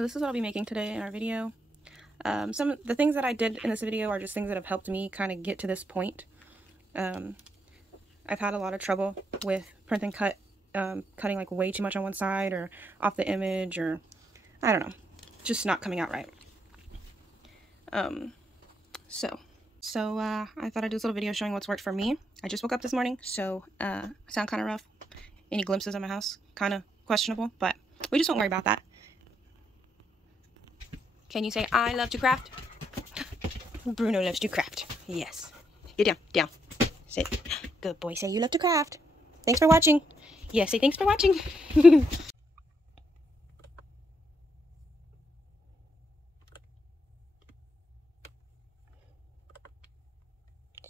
So this is what I'll be making today in our video. Some of the things that I did in this video are just things that have helped me kind of get to this point. I've had a lot of trouble with print and cut, cutting like way too much on one side or off the image, or I don't know, just not coming out right. So I thought I'd do this little video showing what's worked for me. I just woke up this morning, so I sound kind of rough. Any glimpses of my house, kind of questionable, but we just won't worry about that. Can you say, I love to craft? Bruno loves to craft. Yes. Get down, down. Say, good boy, say you love to craft. Thanks for watching. Yes, say thanks for watching.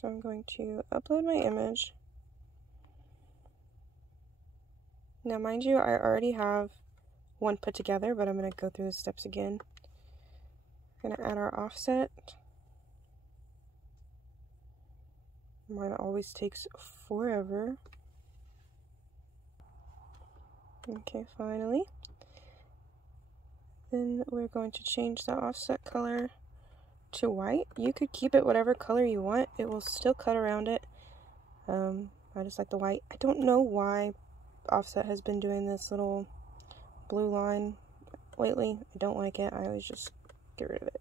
So I'm going to upload my image. Now, mind you, I already have one put together, but I'm going to go through the steps again. I'm going to add our offset. Mine always takes forever. Okay, finally. Then we're going to change the offset color to white. You could keep it whatever color you want. It will still cut around it. I just like the white. I don't know why Offset has been doing this little blue line lately. I don't like it. I always just get rid of it.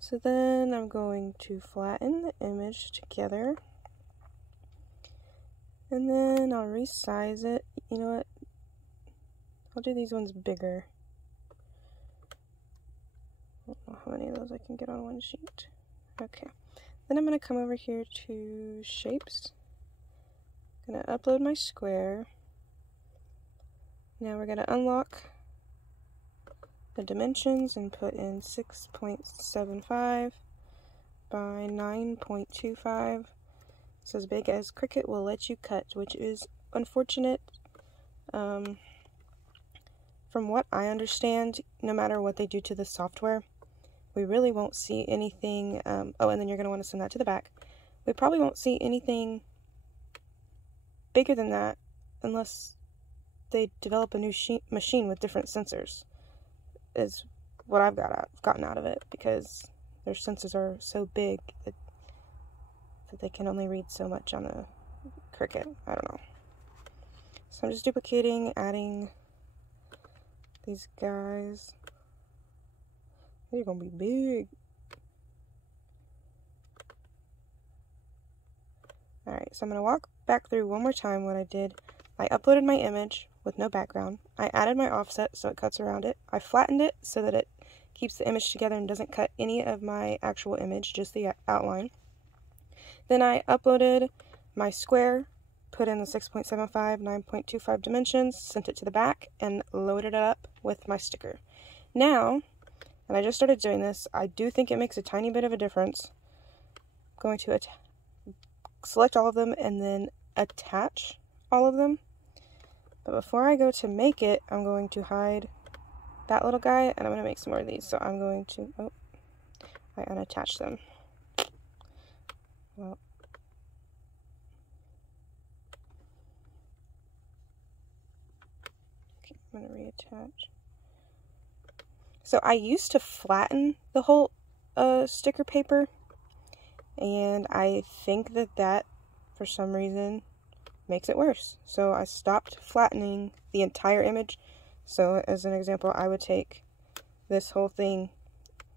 So then I'm going to flatten the image together. And then I'll resize it. You know what? I'll do these ones bigger. I don't know how many of those I can get on one sheet. Okay. Then I'm going to come over here to Shapes. I'm going to upload my square. Now we're going to unlock the dimensions and put in 6.75 by 9.25. It's as big as Cricut will let you cut, which is unfortunate. From what I understand, no matter what they do to the software, we really won't see anything. Oh, and then you're going to want to send that to the back. We probably won't see anything bigger than that unless they develop a new machine with different sensors, is what I've gotten out of it, because their sensors are so big that they can only read so much on a Cricut. I don't know. So I'm just duplicating, adding these guys. They're gonna be big. Alright, so I'm gonna walk back through one more time what I did. I uploaded my image with no background. I added my offset so it cuts around it. I flattened it so that it keeps the image together and doesn't cut any of my actual image, just the outline. Then I uploaded my square, put in the 6.75, 9.25 dimensions, sent it to the back, and loaded it up with my sticker. Now, and I just started doing this, I do think it makes a tiny bit of a difference. I'm going to select all of them and then attach all of them. But before I go to make it, I'm going to hide that little guy, and I'm going to make some more of these. So I'm going to, oh, I unattach them. Well, okay, I'm going to reattach. So I used to flatten the whole sticker paper, and I think that for some reason makes it worse. So I stopped flattening the entire image. So as an example, I would take this whole thing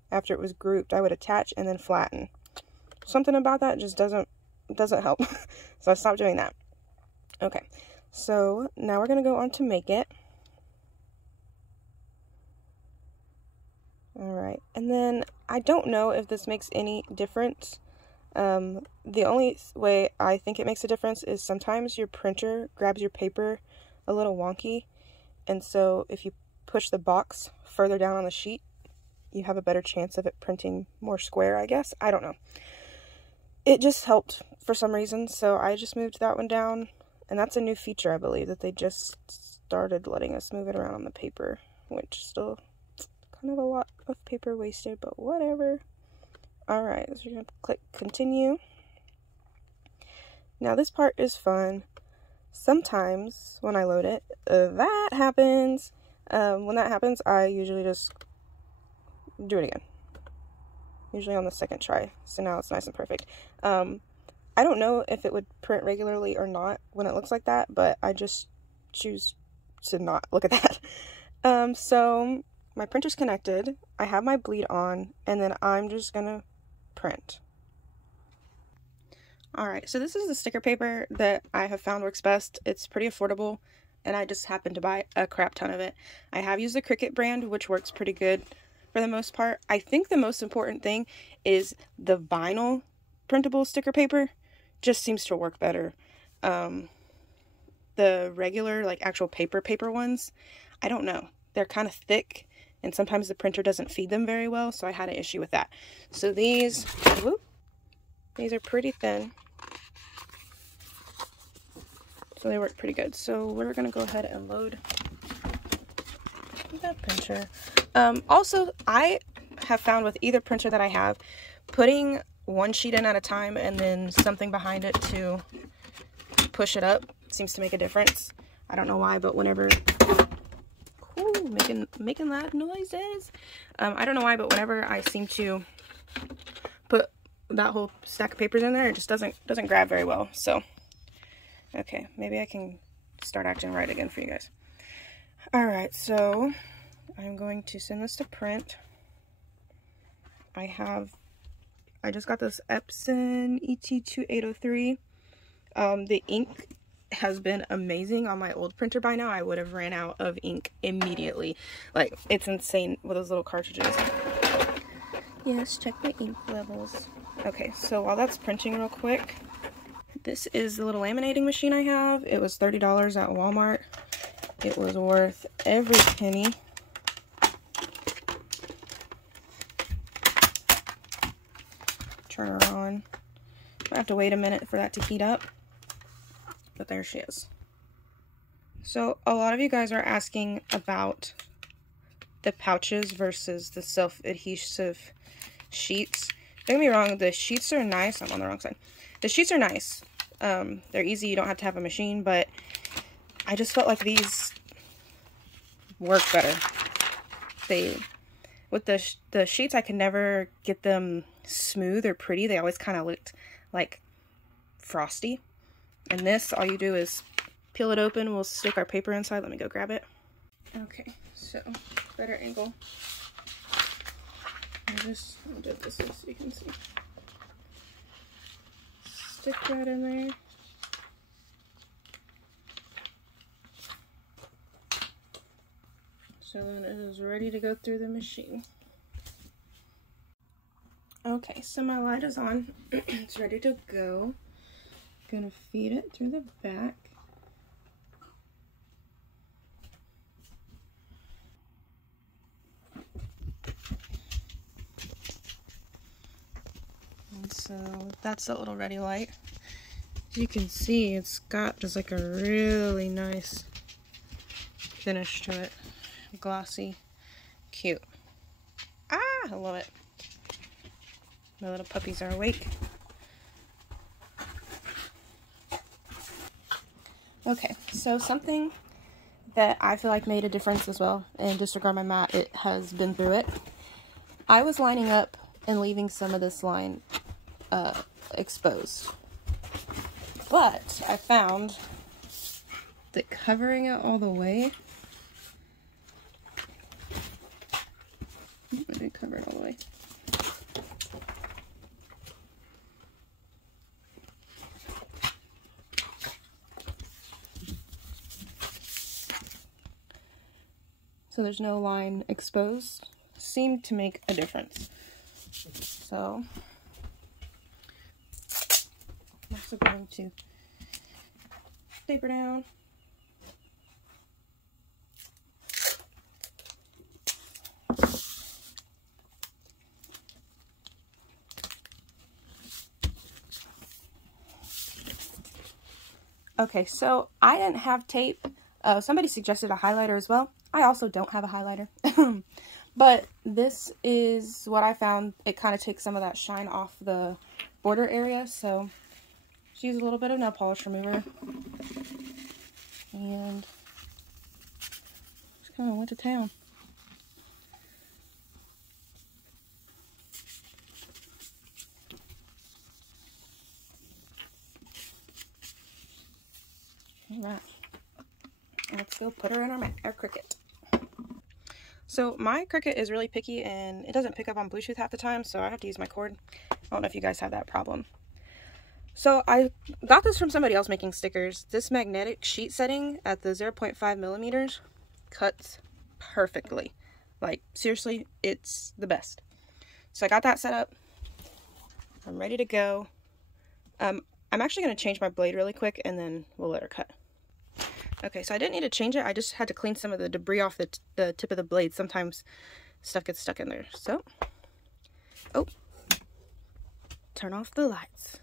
after it was grouped, I would attach and then flatten. Something about that just doesn't help. So I stopped doing that. Okay, so now we're gonna go on to make it. Alright, and then I don't know if this makes any difference. The only way I think it makes a difference is sometimes your printer grabs your paper a little wonky, and so if you push the box further down on the sheet, you have a better chance of it printing more square, I guess. I don't know. It just helped for some reason, so I just moved that one down, and that's a new feature, I believe, that they just started letting us move it around on the paper, which still kind of a lot of paper wasted, but whatever. Alright, so you're going to click continue. Now this part is fun. Sometimes when I load it, that happens. When that happens, I usually just do it again. Usually on the second try. So now it's nice and perfect. I don't know if it would print regularly or not when it looks like that, but I just choose to not look at that. So my printer's connected. I have my bleed on, and then I'm just gonna print. Alright, so this is the sticker paper that I have found works best. It's pretty affordable, and I just happened to buy a crap ton of it. I have used the Cricut brand, which works pretty good for the most part. I think the most important thing is the vinyl printable sticker paper just seems to work better. The regular, like, actual paper ones, I don't know. They're kind of thick, and sometimes the printer doesn't feed them very well, so I had an issue with that. So these are pretty thin. So they work pretty good. So we're going to go ahead and load that printer. Also, I have found with either printer that I have, putting one sheet in at a time and then something behind it to push it up seems to make a difference. I don't know why, but whenever... Ooh, making loud noises. I don't know why, but whenever I seem to put that whole stack of papers in there, it just doesn't grab very well. So, okay, maybe I can start acting right again for you guys. Alright, so I'm going to send this to print. I just got this Epson ET2803. The ink has been amazing on my old printer by now. I would have ran out of ink immediately. Like, it's insane with those little cartridges. Yes, check my ink levels. Okay, so while that's printing real quick, this is the little laminating machine I have. It was $30 at Walmart. It was worth every penny. Turn her on. I have to wait a minute for that to heat up. But there she is. So a lot of you guys are asking about the pouches versus the self-adhesive sheets. Don't get me wrong, the sheets are nice. I'm on the wrong side. The sheets are nice. They're easy. You don't have to have a machine, but I just felt like these work better. With the sheets, I could never get them smooth or pretty. They always kind of looked like frosty. And this, all you do is peel it open. We'll stick our paper inside. Let me go grab it. Okay, so better angle. I'll do it this way so you can see. Stick that in there. So then it is ready to go through the machine. Okay, so my light is on. It's ready to go. Gonna feed it through the back. And so that's the little ready light. As you can see, it's got just like a really nice finish to it. Glossy, cute. Ah, I love it. My little puppies are awake. Okay, so something that I feel like made a difference as well, and disregard my mat, it has been through it. I was lining up and leaving some of this line exposed. But I found that covering it all the way, I didn't cover it all the way. So there's no line exposed, seemed to make a difference. So I'm also going to taper down. Okay, so I didn't have tape. Somebody suggested a highlighter as well. I also don't have a highlighter. But this is what I found. It kind of takes some of that shine off the border area. So just use a little bit of nail polish remover. And just kind of went to town. put her in our Cricut. So my Cricut is really picky and it doesn't pick up on Bluetooth half the time, so I have to use my cord. I don't know if you guys have that problem. So I got this from somebody else making stickers. This magnetic sheet setting at the 0.5 millimeters cuts perfectly. Like, seriously, it's the best. So I got that set up. I'm ready to go. I'm actually going to change my blade really quick and then we'll let her cut. Okay, so I didn't need to change it. I just had to clean some of the debris off the tip of the blade. Sometimes stuff gets stuck in there. So, oh, turn off the lights.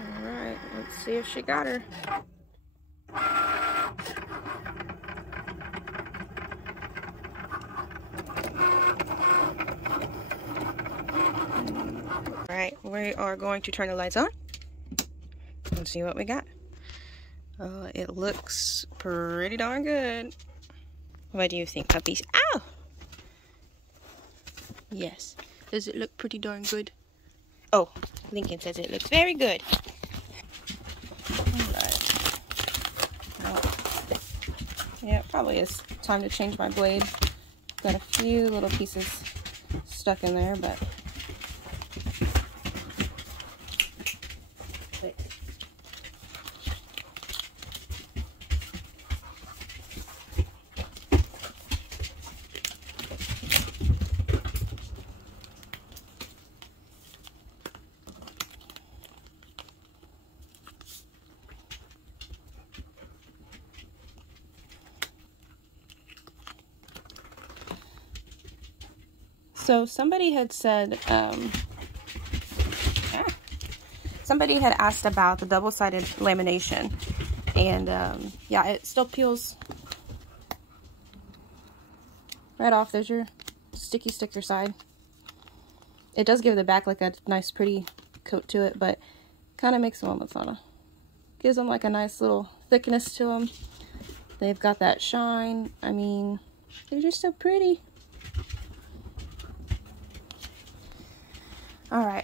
Alright, let's see if she got her. Alright, we are going to turn the lights on and see what we got. It looks pretty darn good. What do you think, puppies? Ow! Yes. Does it look pretty darn good? Oh, Lincoln says it looks very good. Alright. Well, yeah, it probably is time to change my blade. Got a few little pieces stuck in there, but... So somebody had said, somebody had asked about the double-sided lamination, and yeah, it still peels right off. There's your sticky sticker side. It does give the back like a nice pretty coat to it, but kind of makes them almost on a, gives them like a nice little thickness to them. They've got that shine. I mean, they're just so pretty. Alright,